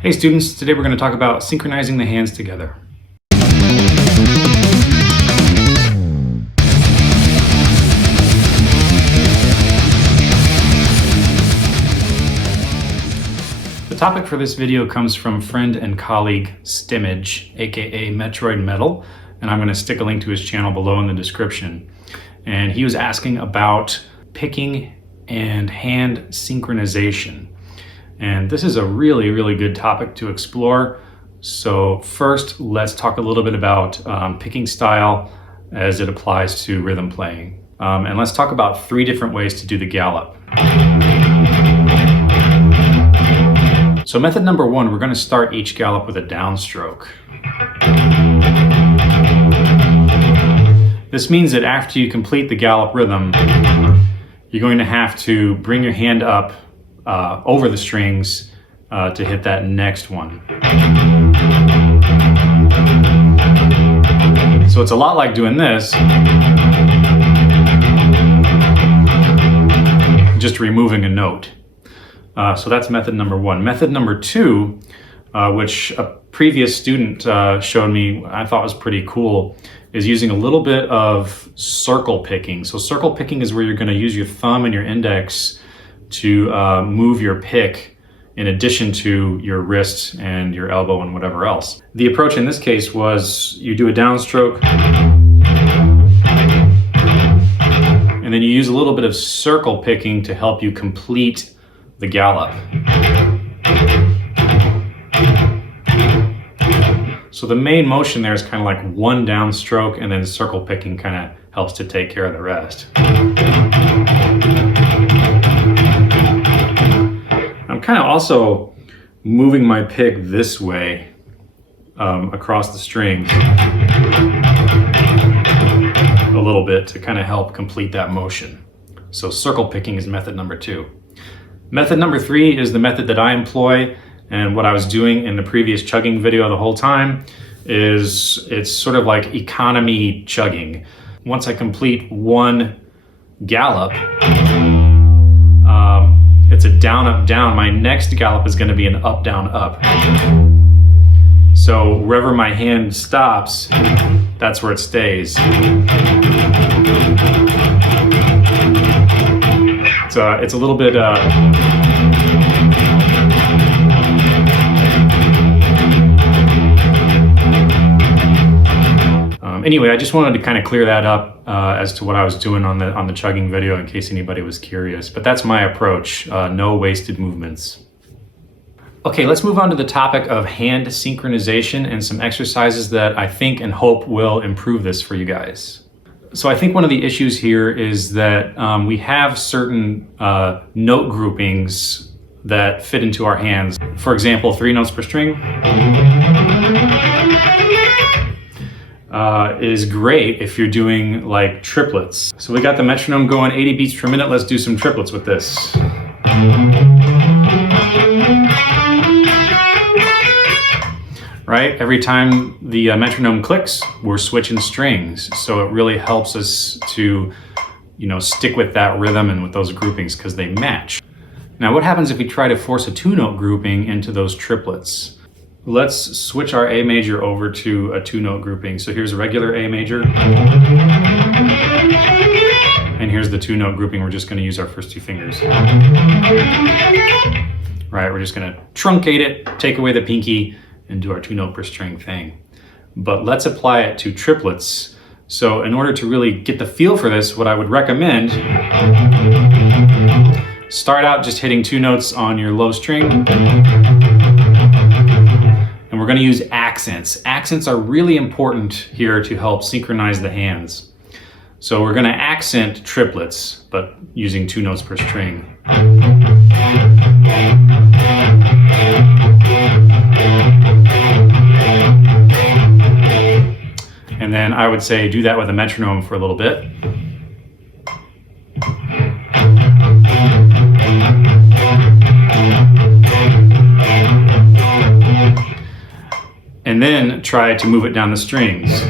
Hey students, today we're going to talk about synchronizing the hands together. The topic for this video comes from friend and colleague Stemage, aka Metroid Metal, and I'm going to stick a link to his channel below in the description. And he was asking about picking and hand synchronization. And this is a really good topic to explore. So first, let's talk a little bit about picking style as it applies to rhythm playing. And let's talk about 3 different ways to do the gallop. So method number 1, we're going to start each gallop with a downstroke. This means that after you complete the gallop rhythm, you're going to have to bring your hand up over the strings to hit that next one. So it's a lot like doing this, just removing a note. So that's method number 1. Method number 2, which a previous student showed me, I thought was pretty cool, is using a little bit of circle picking. So circle picking is where you're going to use your thumb and your index to move your pick in addition to your wrist and your elbow and whatever else. The approach in this case was you do a downstroke and then you use a little bit of circle picking to help you complete the gallop. So the main motion there is kind of like one downstroke, and then circle picking kind of helps to take care of the rest. I'm kind of also moving my pick this way across the strings a little bit to kind of help complete that motion. So circle picking is method number 2. Method number 3 is the method that I employ, and what I was doing in the previous chugging video the whole time is it's sort of like economy chugging. Once I complete one gallop, it's a down, up, down. My next gallop is going to be an up, down, up. So wherever my hand stops, that's where it stays. It's a little bit anyway, I just wanted to kind of clear that up as to what I was doing on the chugging video in case anybody was curious. But that's my approach, no wasted movements. Okay, let's move on to the topic of hand synchronization and some exercises that I think and hope will improve this for you guys. So I think one of the issues here is that we have certain note groupings that fit into our hands. For example, 3 notes per string is great if you're doing like triplets. So we got the metronome going 80 beats per minute. Let's do some triplets with this. Right? Every time the metronome clicks, we're switching strings. So it really helps us to, stick with that rhythm and with those groupings because they match. Now, what happens if we try to force a 2-note grouping into those triplets? Let's switch our A major over to a 2-note grouping. So here's a regular A major. And here's the 2-note grouping. We're just going to use our first 2 fingers. Right, we're just going to truncate it, take away the pinky, and do our 2-note per string thing. But let's apply it to triplets. So in order to really get the feel for this, what I would recommend, start out just hitting 2 notes on your low string. And we're going to use accents. Accents are really important here to help synchronize the hands. So we're going to accent triplets, but using 2 notes per string. And then I would say do that with a metronome for a little bit. And then try to move it down the strings.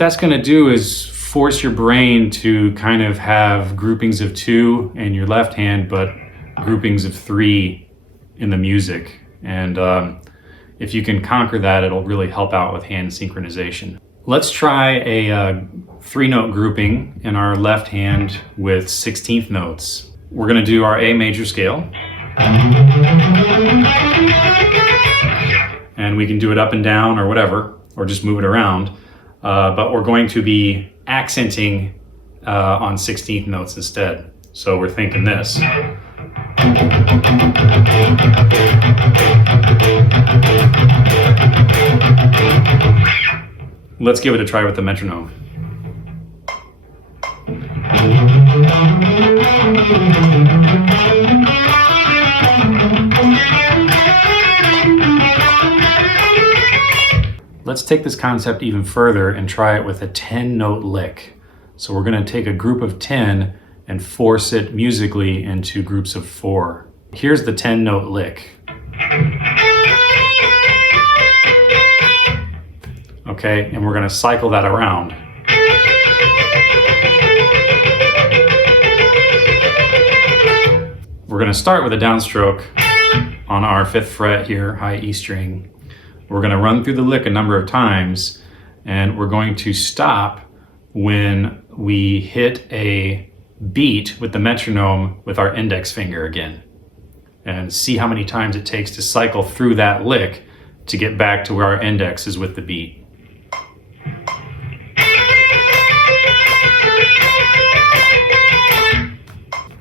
that's going to do is force your brain to kind of have groupings of 2 in your left hand, but groupings of 3 in the music. And if you can conquer that, it'll really help out with hand synchronization. Let's try a 3-note grouping in our left hand with 16th notes. We're going to do our A major scale. And we can do it up and down or whatever, or just move it around. But we're going to be accenting on 16th notes instead. So we're thinking this. Let's give it a try with the metronome. Let's take this concept even further and try it with a 10-note lick. So we're going to take a group of 10 and force it musically into groups of 4. Here's the 10-note lick. Okay, and we're going to cycle that around. We're going to start with a downstroke on our 5th fret here, high E string. We're going to run through the lick a number of times, and we're going to stop when we hit a beat with the metronome with our index finger again, and see how many times it takes to cycle through that lick to get back to where our index is with the beat.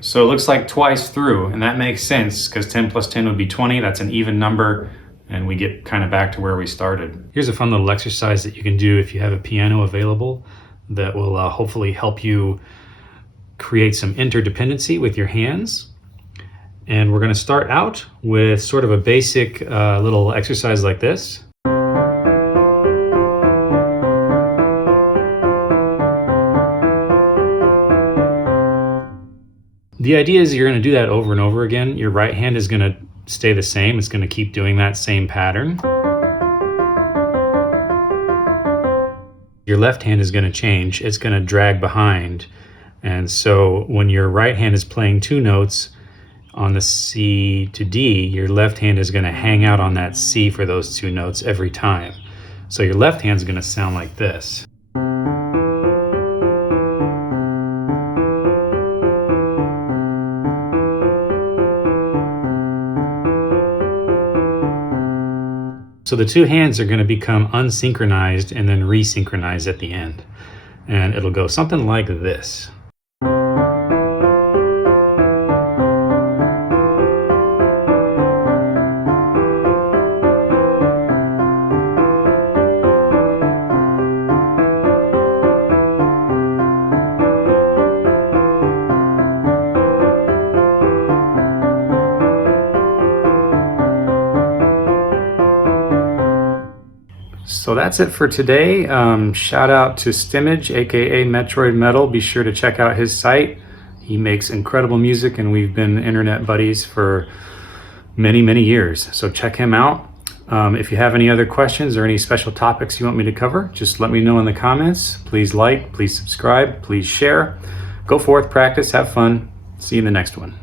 So it looks like twice through, and that makes sense because 10 plus 10 would be 20. That's an even number, and we get kind of back to where we started. Here's a fun little exercise that you can do if you have a piano available that will hopefully help you create some interdependency with your hands. And we're going to start out with sort of a basic little exercise like this. The idea is you're going to do that over and over again. Your right hand is going to stay the same. It's going to keep doing that same pattern. Your left hand is going to change. It's going to drag behind. And so when your right hand is playing 2 notes on the C to D, your left hand is going to hang out on that C for those 2 notes every time. So your left hand is going to sound like this. So the 2 hands are going to become unsynchronized and then resynchronized at the end. And it'll go something like this. So that's it for today. Shout out to Stemage, aka Metroid Metal. Be sure to check out his site. He makes incredible music, and we've been internet buddies for many, many years. So check him out. If you have any other questions or any special topics you want me to cover, just let me know in the comments. Please like, please subscribe, please share. Go forth, practice, have fun. See you in the next one.